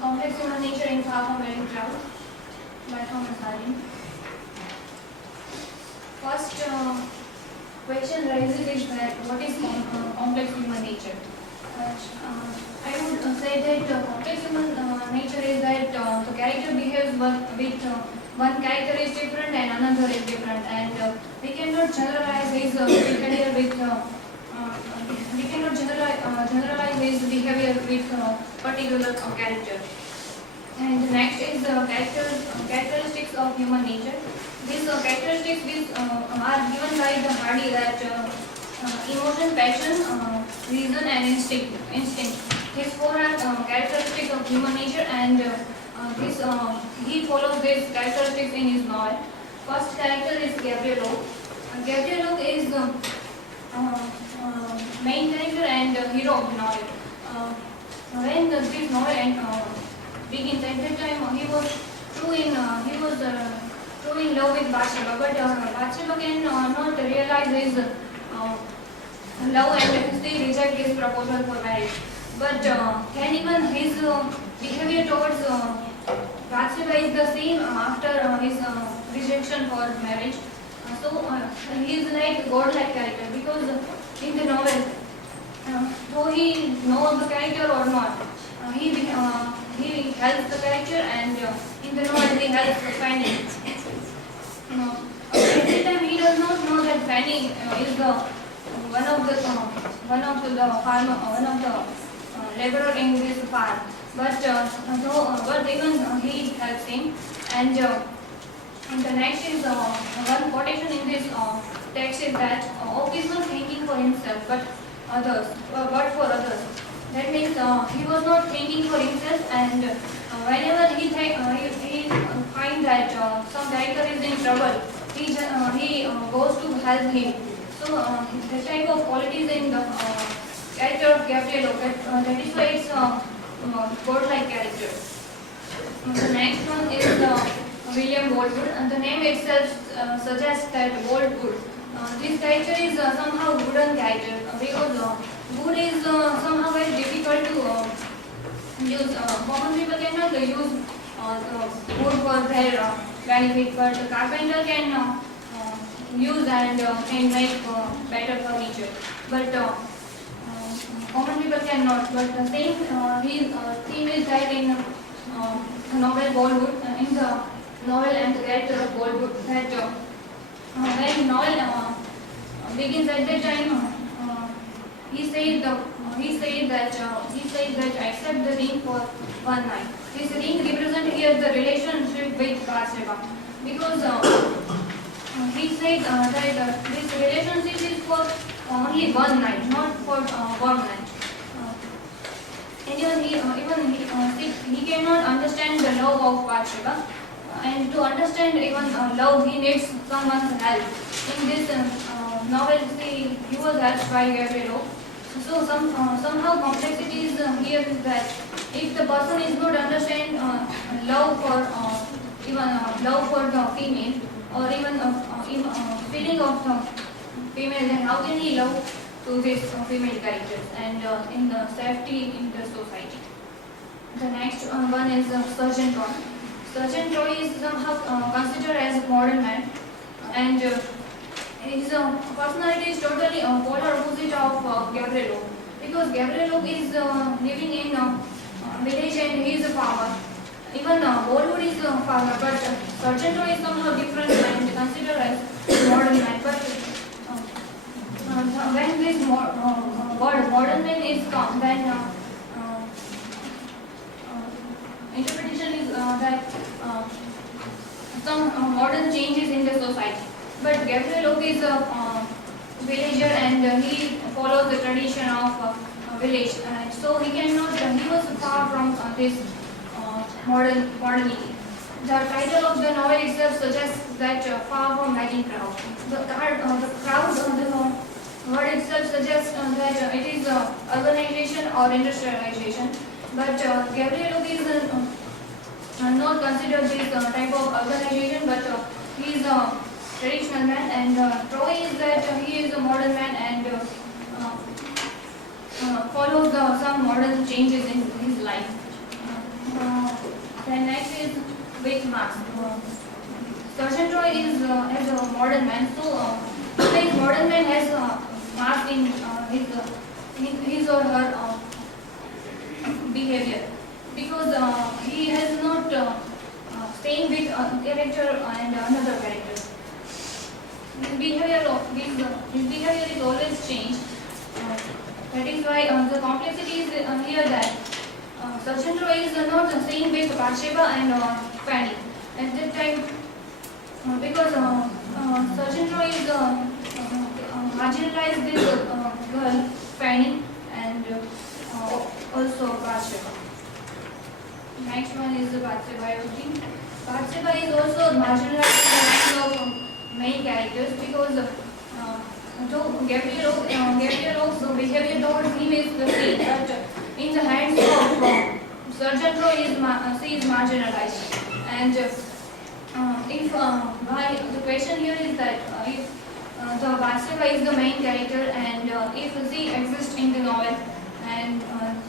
Complex human nature in Far From Wedding Crowd by Thomas Harding. First question rises is that what is complex human nature? I would say that complex human nature is that the character behaves with one character is different and another is different, and we cannot generalize his behavior with we cannot generalize his behavior with particular character. And next is characteristics of human nature. These characteristics are given by the Hardy that emotion, passion, reason, and instinct. These four are characteristics of human nature, and he follows these characteristics in his novel. First character is Gabriel Oak. Gabriel Oak is main character and hero of the novel. When this novel begins, at that time he was true in love with Bathsheba, but Bathsheba can not realize his love and still reject his proposal for marriage. But can even his behavior towards Bathsheba is the same after his rejection for marriage. He is like God-like character, because in the novel, though he knows the character or not, he helps the character, and in the novel he helps Fanny. At the time he does not know that Fanny is the one of the laborer in this farm, but even he helps him. And the next is one quotation in this text is that Oak is not thinking for himself but for others. That means he was not thinking for himself, and whenever he finds that some character is in trouble, he goes to help him. So the type of qualities in the character of Gabriel Oak, that is why it's God-like character. The next one is William Boldwood, and the name itself suggests that Boldwood. This character is somehow wooden character, because wood is somehow very difficult to use. Common people cannot use wood for their benefit, but the carpenter can use and can make better furniture. But common people cannot. But the same theme is there in the novel Boldwood, in the novel and the character of Boldwood, that when novel begins, at that time he said that accept the ring for one night. This ring represents here the relationship with Bathsheba, because he said that this relationship is for only one night, not for one night. And even he cannot understand the love of Bathsheba, and to understand even love, he needs someone's help. In this novel, he was helped by Gabriel Oak. So somehow complexity is here is that if the person is not understand love for even love for the female, or even feeling of the female, then how can he love to these female characters and in the safety in the society? The next one is Sergeant Troy. Sergeant Troy is somehow considered as a modern man, and his personality is totally polar opposite of Gabriel Oak, because Gabriel Oak is living in a village and he is a farmer. Even Boldwood is a farmer, but Sergeant Troy is somehow different and considered as modern man. But when this modern man is come, then interpretation is that some modern changes in the society. But Gabriel Oak is a villager, and he follows the tradition of village. So he was far from this modernity. The title of the novel itself suggests that far from wedding crowd. The word itself suggests that it is urbanization or industrialization. But Gabriel Oak is not considered this type of urbanization, but he is a traditional man, and Troy is that he is a modern man and follows some modern changes in his life. Then next is with Mars. Sergeant Roy is a modern man, so today's modern man has Mars in his or her behavior, because he has not staying with a character and another character. His behavior is always changed. That is why the complexity is here that Sergeant Roy is not staying with Bathsheba and Fanny at that time, because Sergeant Roy is marginalized this girl Fanny and also Bathsheba. Next one is the Bathsheba. Bathsheba is also marginalized in the minds of main characters, because Gabriel's behavior towards him is the same, but in the hands of Sergeant Roy she is marginalized. And if why the question here is that if the Bathsheba is the main character, and if she exists in the novel, and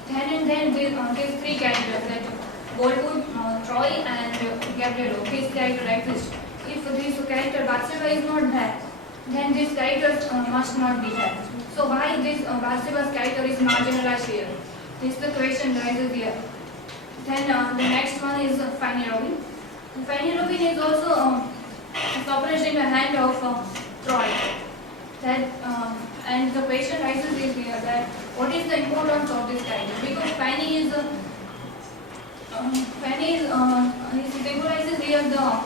then these three characters, that Boltwood, Troy, and Gabriel, this character exists. If this character Bathsheba is not there, then this character must not be there. So why this Bathsheba's character is marginalized here? This the question rises here. Then the next one is Fanny Robin. Fanny Robin is also suppressed in the hand of Troy. That and the question rises is here that what is the importance of this character? Because Fanny is he symbolizes here the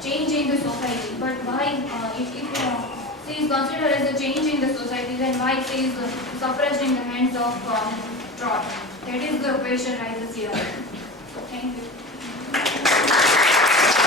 change in the society. But why, if she is considered as a change in the society, then why she is suppressed in the hands of Troy? That is the question rises here.